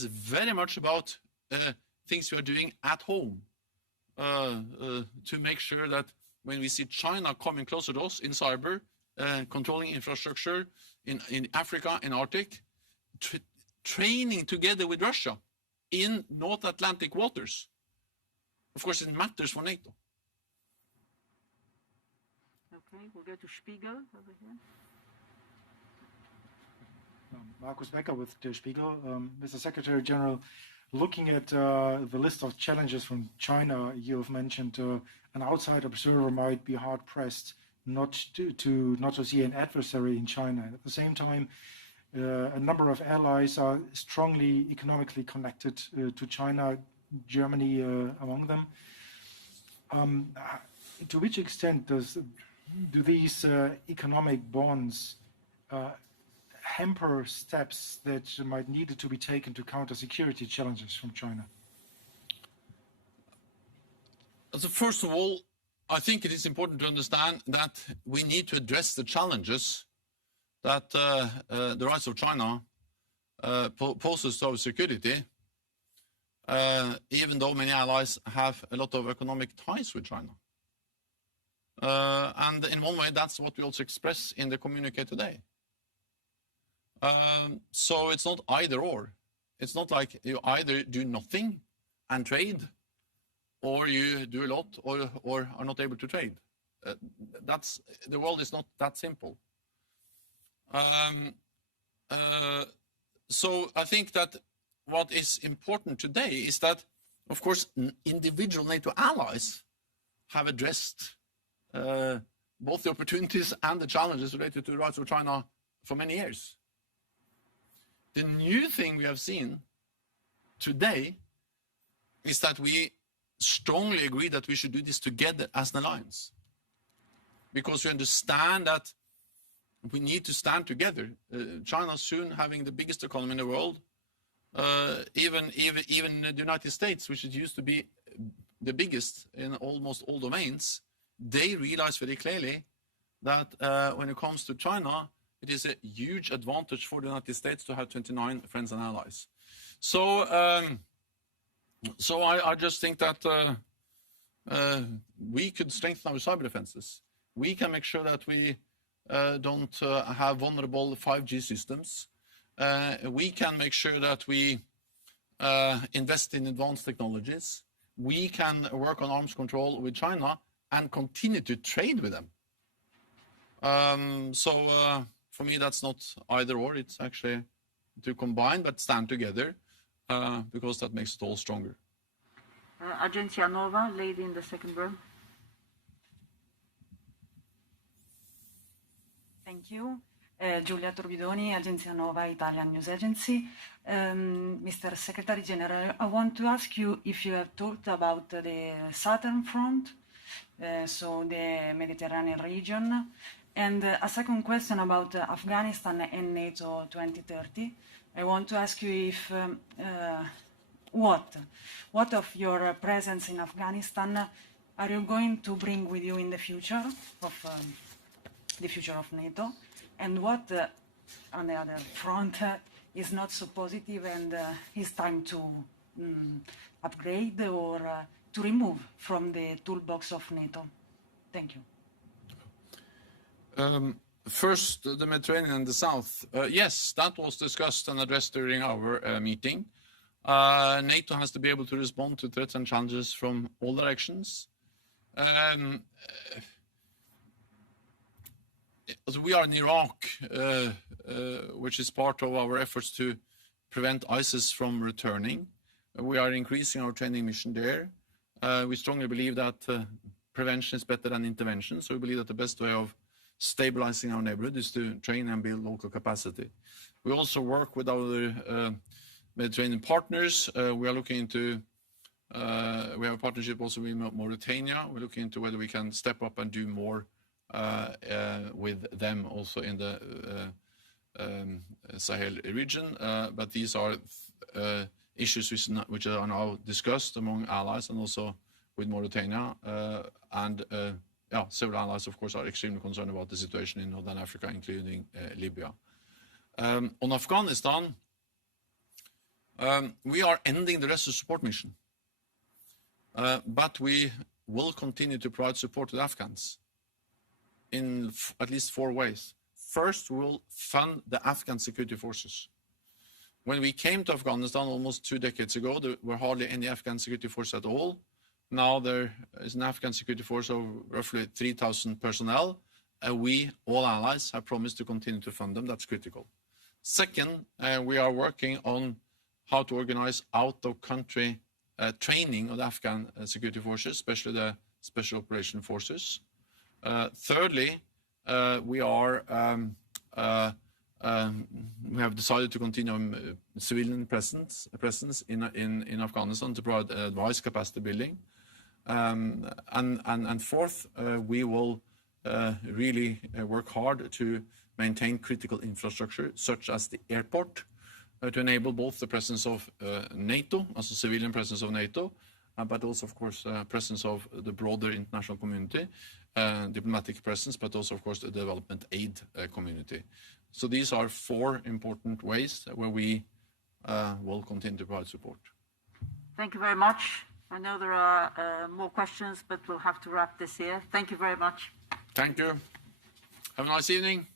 very much about things we are doing at home to make sure that when we see China coming closer to us in cyber, controlling infrastructure in Africa, in Arctic, training together with Russia in North Atlantic waters. Of course, it matters for NATO. Okay, we'll go to Spiegel over here. Markus Becker with Der Spiegel. Mr. Secretary General, looking at the list of challenges from China, you have mentioned an outside observer might be hard-pressed not to see an adversary in China. At the same time, a number of allies are strongly economically connected to China, Germany among them. To which extent do these economic bonds hamper steps that might need to be taken to counter security challenges from China? So first of all, I think it is important to understand that we need to address the challenges that the rise of China poses to our security, even though many allies have a lot of economic ties with China. And in one way, that's what we also express in the communique today. So it's not either or. It's not like you either do nothing and trade, or you do a lot or are not able to trade. The world is not that simple. So I think that what is important today is that, of course, individual NATO allies have addressed both the opportunities and the challenges related to the rise of China for many years. The new thing we have seen today is that we strongly agree that we should do this together as an alliance, because we understand that we need to stand together. China soon having the biggest economy in the world, even the United States, which used to be the biggest in almost all domains, they realize very clearly that when it comes to China, it is a huge advantage for the United States to have 29 friends and allies. So, I just think that we could strengthen our cyber defenses. We can make sure that we don't have vulnerable 5G systems. We can make sure that we invest in advanced technologies. We can work on arms control with China and continue to trade with them. For me, that's not either or. It's actually to combine but stand together, because that makes it all stronger. Agenzia Nova, lady in the second row. Thank you. Giulia Torbidoni, Agenzia Nova, Italian News Agency. Mr. Secretary General, I want to ask you if you have talked about the Southern Front, so the Mediterranean region. And a second question about Afghanistan and NATO 2030. I want to ask you if what of your presence in Afghanistan are you going to bring with you in the future of NATO, and what on the other front is not so positive and is time to upgrade or to remove from the toolbox of NATO? Thank you. First, the Mediterranean and the South. Yes, that was discussed and addressed during our meeting. NATO has to be able to respond to threats and challenges from all directions. So we are in Iraq, which is part of our efforts to prevent ISIS from returning. We are increasing our training mission there. We strongly believe that prevention is better than intervention. So we believe that the best way of stabilizing our neighborhood is to train and build local capacity. We also work with our Mediterranean partners. We are looking into, we have a partnership also with Mauritania. We're looking into whether we can step up and do more with them also in the Sahel region. But these are issues which are now discussed among allies and also with Mauritania. Several allies, of course, are extremely concerned about the situation in Northern Africa, including Libya. On Afghanistan, We are ending the rest of support mission, but we will continue to provide support to the Afghans in at least 4 ways. First, we'll fund the Afghan security forces. When we came to Afghanistan almost 2 decades ago, there were hardly any Afghan security force at all. Now there is an Afghan security force of roughly 3,000 personnel. We, all allies, have promised to continue to fund them. That's critical. Second, we are working on how to organize out-of-country training of the Afghan security forces, especially the Special Operation Forces. Thirdly, we have decided to continue civilian presence in Afghanistan to provide advice capacity building. And fourth, we will really work hard to maintain critical infrastructure, such as the airport, to enable both the presence of NATO, as a civilian presence of NATO, but also, of course, presence of the broader international community, diplomatic presence, but also, of course, the development aid community. So these are 4 important ways where we will continue to provide support. Thank you very much. I know there are more questions, but we'll have to wrap this here. Thank you very much. Thank you. Have a nice evening.